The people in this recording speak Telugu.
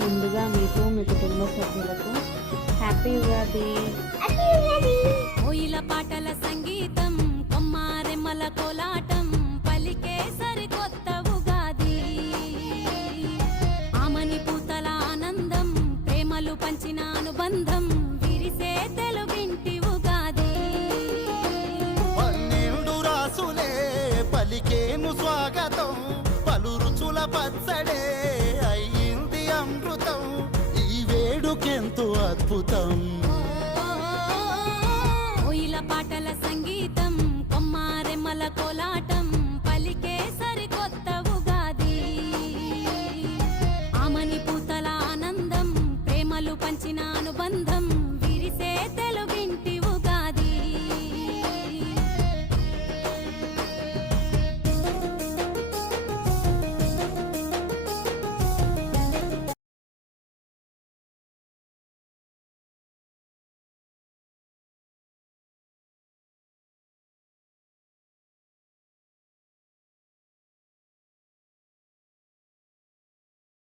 ముందుగా మీకు మీ కుటుంబ సభ్యులకు హ్యాపీ ఉగాది. కోయిల పాటల సంగీతం, కొమ్మారెమ్మల కోలాటం పలికే సరికొత్త ఉగాది. ఆమని పూతల ఆనందం, ప్రేమలు పంచిన అనుబంధం, విరిసే తెలుగింటి ఉగాది. 12 రాసులే పలికేను స్వాగతం, పలు రుచుల పచ్చడే అయ్యింది అమృతం, ఈ వేడుకెంతో అద్భుతం. కోయిల పాటల సంగీతం, కొమ్మారెమ్మల కోలాటం